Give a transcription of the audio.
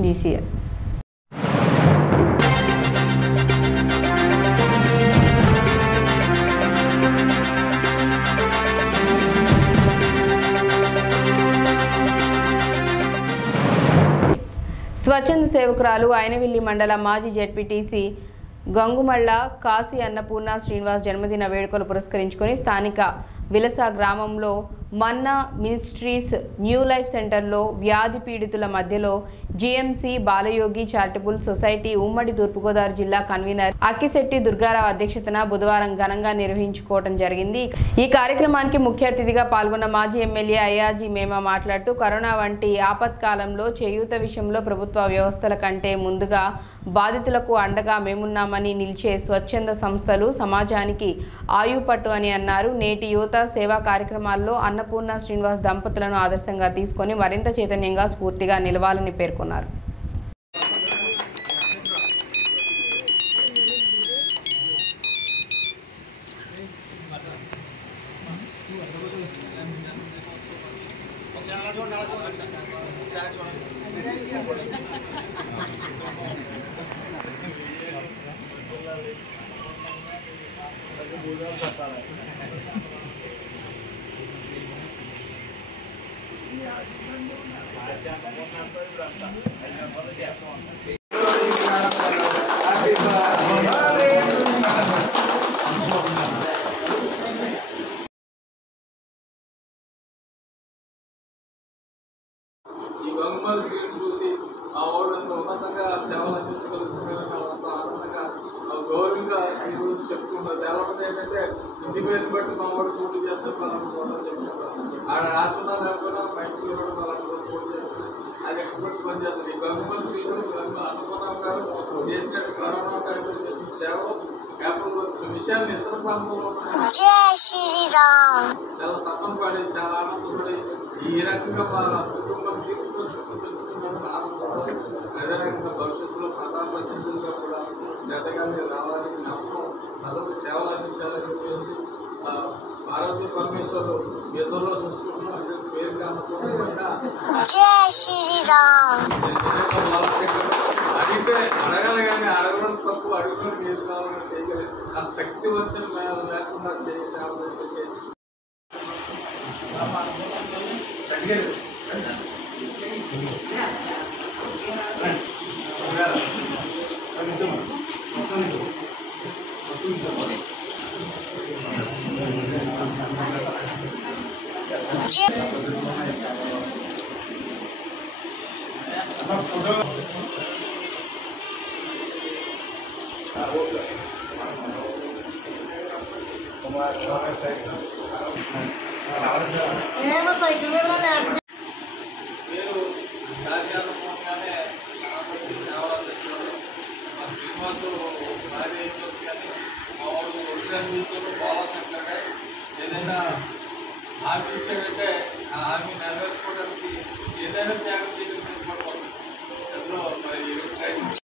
BCL. స్వచ్ఛంద సేవకురాలు ఐనవిల్లి మండల మాజీ జెడ్పీటీసీ గంగుమళ్ళ కాశీ అన్నపూర్ణ శ్రీనివాస్ జన్మదిన వేడుకలు పురస్కరించుకొని స్థానిక విలస గ్రామంలో మన్నా మినిస్ట్రీస్ న్యూ లైఫ్ సెంటర్లో వ్యాధి పీడితుల మధ్యలో జీఎంసీ బాలయోగి చారిటబుల్ సొసైటీ ఉమ్మడి తూర్పుగోదావరి జిల్లా కన్వీనర్ అక్కిశెట్టి దుర్గారావు అధ్యక్షతన బుధవారం ఘనంగా నిర్వహించుకోవడం జరిగింది. ఈ కార్యక్రమానికి ముఖ్య అతిథిగా పాల్గొన్న మాజీ ఎమ్మెల్యే అయ్యాజీ మేమా మాట్లాడుతూ కరోనా వంటి ఆపత్కాలంలో చేయూత విషయంలో ప్రభుత్వ వ్యవస్థల కంటే ముందుగా బాధితులకు అండగా మేమున్నామని నిలిచే స్వచ్ఛంద సంస్థలు సమాజానికి ఆయుపట్టు అని అన్నారు. నేటి యువత సేవా కార్యక్రమాల్లో అన్నపూర్ణ శ్రీనివాస్ దంపతులను ఆదర్శంగా తీసుకొని మరింత చైతన్యంగా స్ఫూర్తిగా నిలవాలని పేర్కొన్నారు. గంగుమల్ సీన్ చూసి ఆ ఓడంతో ఉన్నతంగా సేవలు అందించగలుగుతున్నారని ఆనందంగా గౌరవంగా ఈ గురించి చెప్తున్నారు. చాలా మంది ఏంటంటే ఇంటి పేరు బట్టి మా వాడు పోటీ చేస్తారు ఆడ ఆసనా లేకపోయినా బయటకు ఇవ్వడం అలాంటి పోటీ చేస్తారు. అది ఎక్కువ పనిచేస్తారు. ఈ గంగుమల్ సీను అన్నపూర్ణ గారు చేసినట్టు కరోనా టైంలో చేసిన సేవలు పేపర్లో వచ్చిన విషయాన్ని ఇతర ప్రాంతంలో చాలా తప్పని పడి చాలా ఆనందపడి ఈ రకంగా మా కుటుంబం అదే రకంగా భవిష్యత్తులో ప్రధానమంత్రిగా కూడా ఎదగాలి రావాలని నమ్మకం ప్రజలకు సేవలు అందించాలని చెప్పేసి పార్వతీ పరమేశ్వరు ఇతరులో చూసుకుంటున్నాం పేరుగా అడిగితే అడగాలి కానీ అడగడం తప్పు అడగడం ఏది కావాలని చేయగలేదు. ఆ శక్తి వచ్చిన లేకుండా చేయ సేవలు మీరు శాశానంగానే సేవలు అందిస్తున్నారు. మా శ్రీనివాసు భార్య కానీ మా వాడు ఒరిజినల్ చూస్తున్నారు. బాలశంకరుడే ఏదైనా హామీ ఇచ్చాడంటే ఆ హామీ నెరవేర్చుకోవడానికి ఏదైనా త్యాగం చేయడం పడిపోతుంది. అందులో మరి